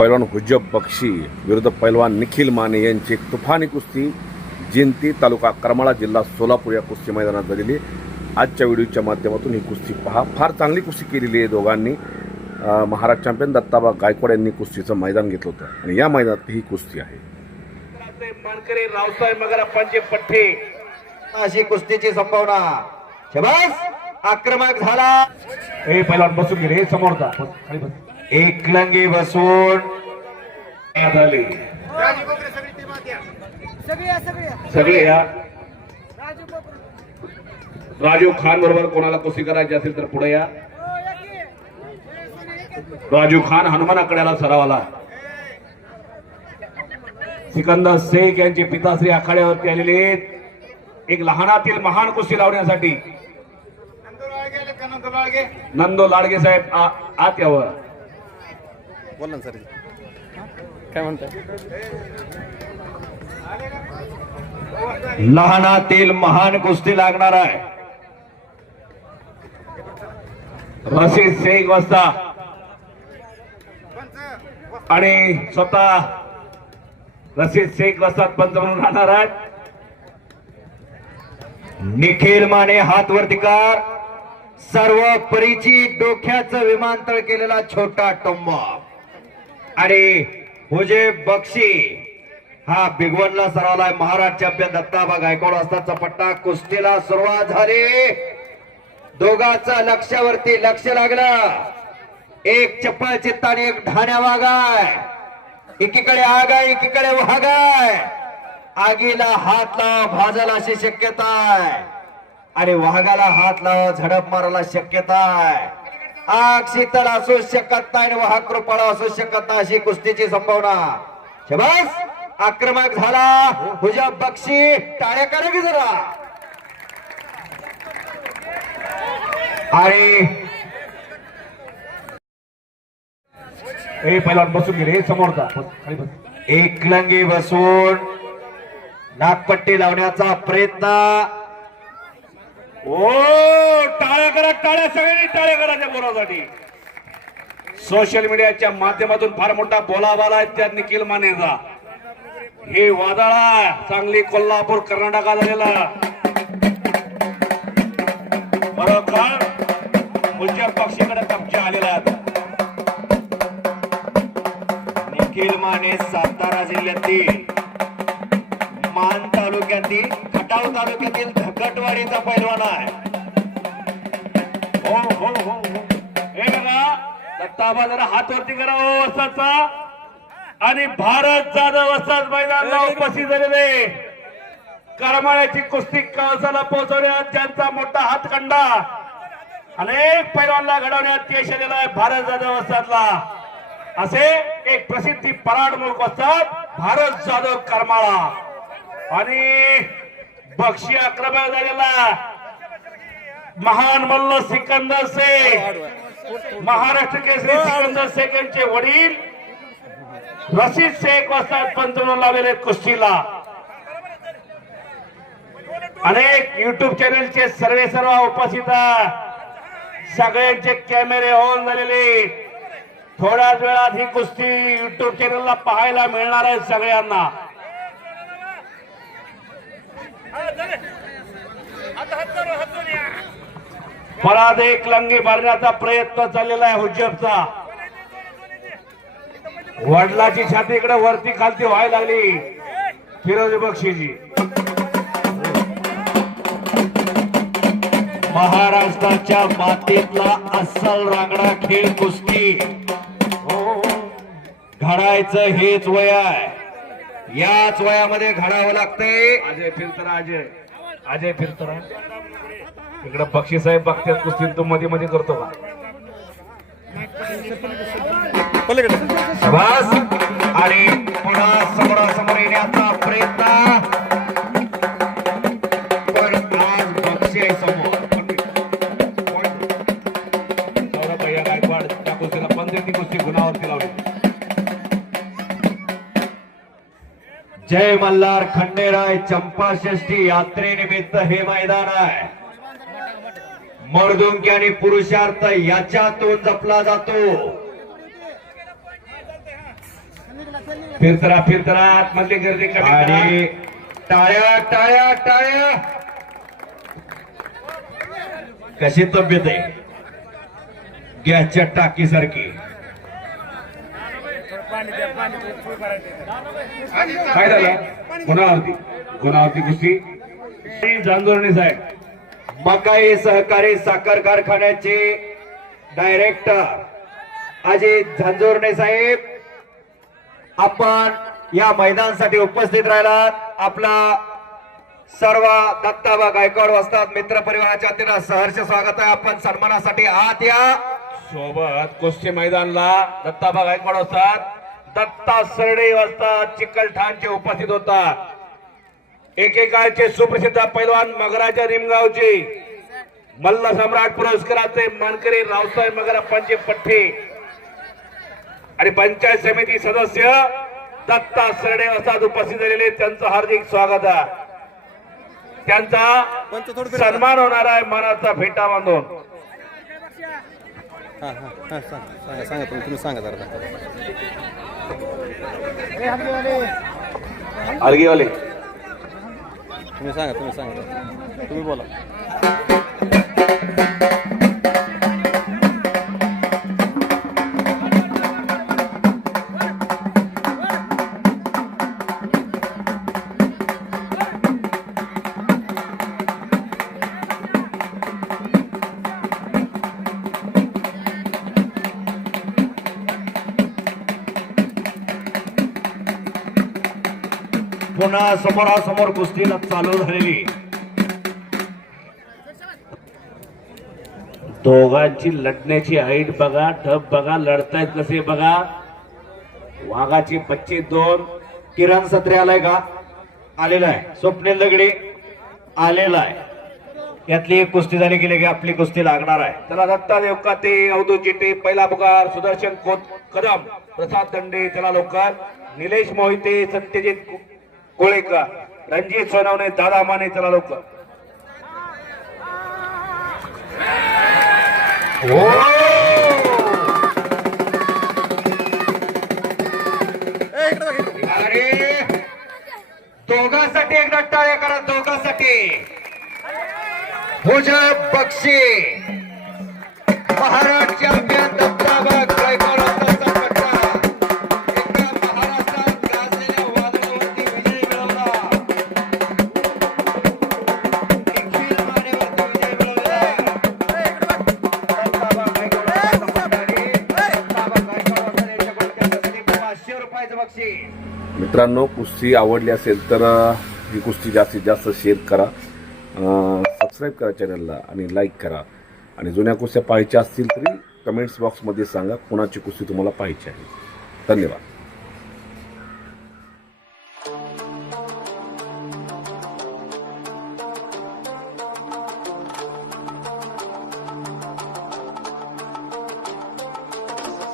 पैलवान हुजब बक्षी विरुद्ध पैलवान निखिल माने यांची एक तुफानी कुस्ती जिंती तालुका करमाळा जिल्हा सोलापूर या कुस्ती मैदानात झालेली आजच्या व्हिडिओच्या माध्यमातून ही कुस्ती पहा. फार चांगली कुस्ती केलेली आहे दोघांनी. महाराष्ट्र चॅम्पियन दत्ताबा गायकवाड यांनी कुस्तीचं मैदान घेतलं होतं. आणि या मैदानात ही कुस्ती आहे. मानकरी रावसाहेब मगराप्पांचे पठ्ठे अशी कुस्तीची संभावना. शबास आक्रमक झाला. हे पहिलवान बसून घे रे समोरचा बस, खाली बस. एकलंगी सगळ्या सगळ्या. सगळे या राजू खान बरोबर कोणाला कुस्ती करायची असेल तर पुढे या. हो. राजू खान हनुमानाकड्याला सरावाला. सिकंदर शेख यांचे पिताश्री आखाड्यावरती आलेले आहेत. एक लहानातील महान कुस्ती लावण्यासाठी. नंदो लाडगे साहेब आ- आत यावं. लहानातील महान कुस्ती लागणार आहे. रशीद शेख वाजता आणि स्वतः रशीद शेख वाजता पंच म्हणून राहणार आहेत. निखिल माने हात वरती कर. सर्व परीची डोक्याचं विमानतळ केलेला छोटा टोंब. आणि हुजे बक्षी. हा बिगवनला सरावलाय महाराज चॅम्पियन दत्ताबा गायकवाड असताचा पट्टा. कुस्तीला सुरुवात झाली. दोघांचा लक्षावरती लक्ष लागलं. एक चप्पल चित्ताने एक ढाण्या वागाय. एकीकडे आगाय एकीकडे वागाय. आगीला हात लावा भाजायला अशी शक्यता आहे आणि वाघाला हात लावा झडप मारायला शक्यता आहे आग शीतल असू शकत नाही आणि कृपाळा असू शकत नाही अशी कुस्तीची संभावना. शबास आक्रमक झाला. हुजा बक्षी टाळ्या करा की जरा. आणि हे पहिलवान बसून घे रे समोरचा बस, खाली बस. एकलंगी बसून नागपट्टी लावण्याचा प्रयत्न. ओ! टाळ्या करा टाळ्या सगळ्यांनी टाळ्या करा त्या बोलासाठी सोशल मीडियाच्या माध्यमातून फार मोठा बोलाबाला आहे त्या निखिल मानेचा. हे वादळा चांगली कोल्हापूर कर्नाटका झालेला बरोबर पुढच्या पक्षीकडे कब्जा आलेला निखिल माने सातारा जिल्ह्यातील मान तालुक्यातील खटाव तालुक्यातील धकटवाडीचा पैलवान आहे. हो हो हो हो. हे बघा दत्ताबा जरा हात वरती करा हो वस्ताचा आणि भारत जाधव वस्ताद मैदानाला उपस्थित झालेले. करमाळ्याची कुस्ती कळसाला पोहोचवण्यात त्यांचा मोठा हातखंडा. अनेक पैलवानला घडवण्यात यश आलेला आहे भारत जाधव वस्तादला असे एक प्रसिद्धी पराड मुलक वस्ताद भारत जाधव करमाळा. आणि बक्षी आक्रमक झालेला महान मल्ल सिकंदर शेख महाराष्ट्र केसरी सिकंदर शेख यांचे वडील रशीद शेख वाजता पंच लावलेले कुस्तीला. अनेक युट्यूब चॅनलचे सर्वे सर्व उपस्थित सगळ्यांचे कॅमेरे ऑन झालेले. थोड्याच वेळात ही कुस्ती युट्यूब चॅनलला पाहायला मिळणार आहे सगळ्यांना. फळात एक लंगी मारण्याचा प्रयत्न चाललेला आहे हुज्जबचा वडिलाची छाती इकडे वरती खालती व्हायला लागली. फिरोजी बक्षीजी. महाराष्ट्राच्या मातीतला अस्सल रांगडा खेळ कुस्ती. घडायचं हेच वय आहे. याच वयामध्ये घडावं लागतंय. अजय फिरतरा अजय. अजय फिरतरा. इकडे बक्षी साहेब बघतात कुस्ती तू मध्ये मध्ये करतो का? शाबास. आणि पुन्हा समोरासमोर येण्याचा प्रयत्न. पण आज बक्षी आहे समोर. सौरभ भैया गायकवाड त्या कुस्तीला पंचायती कुस्ती गुणावरती लावली. जय मल्हार खंडेराय चंपाषष्ठी यात्रेनिमित्त हे मैदान आहे. मर्दुंकी आणि पुरुषार्थ याच्यातून जपला जातो. फिरतरा फिरतरा आतमधली गर्दी. आणि टाळ्या टाळ्या टाळ्या. कशी तब्येत आहे? गॅसच्या टाकीसारखी. काय झालं? गुणावरती गुणावरती कुस्ती जांजोरणी साहेब. मकाई सहकारी साखर कारखान्याचे डायरेक्टर अजित झंझोरणे साहेब आपण या मैदानासाठी उपस्थित राहिलात. आपला सर्व दत्ताबा गायकवाड वस्तात मित्र परिवाराच्या वतीनं सहर्ष स्वागत आहे. आपण सन्मानासाठी आत या. सोबत कुस्ती मैदानला दत्ताबा गायकवाड असतात दत्ता सरडे असतात चिकलठाणचे उपस्थित होतात. एकेकाळचे सुप्रसिद्ध पैलवान मगराच्या निमगावचे मल्ल सम्राट पुरस्काराचे मानकरी रावसाहेब मगरप्पांचे पठ्ठे आणि पंचायत समिती सदस्य दत्ता सरडे असतात उपस्थित झालेले त्यांचं हार्दिक स्वागत आहे. त्यांचा सन्मान होणार आहे मनाचा फेटा बांधून. हां हां हां सांगा सांगा तुम्ही तुम्ही सांगा जरा. अलगीवाले तुम्ही सांगा तुम्ही सांगा. तुम्ही बोला. पुन्हा समोरासमोर कुस्तीला चालू झालेली. दोघांची लढण्याची हाईट बघा ठप बघा लढतायत कसे बघा. वाघाची पच्चीस दोन. किरण सत्रे आलाय का? आलेला आहे. स्वप्नील दगडे आलेला आहे. यातली एक कुस्ती झाली गेली की आपली कुस्ती लागणार आहे. त्याला दत्ता देवकाते अवधू चिटे पहिला बुगार सुदर्शन कोत कदम प्रसाद दंडे त्याला लवकर. निलेश मोहिते सत्यजित कोळेकर रणजित सोनवणे दादा माने चला लवकर. अरे दोघांसाठी एकदा टाळ्या करा दोघांसाठी. भुजब बक्षी. महाराष्ट्र मित्रांनो कुस्ती आवडली असेल तर ही कुस्ती जास्तीत जास्त शेअर करा. सबस्क्राईब करा चॅनलला आणि लाईक करा. आणि जुन्या कुस्त्या पाहायच्या असतील तरी कमेंट्स बॉक्समध्ये सांगा कोणाची कुस्ती तुम्हाला पाहायची आहे. धन्यवाद.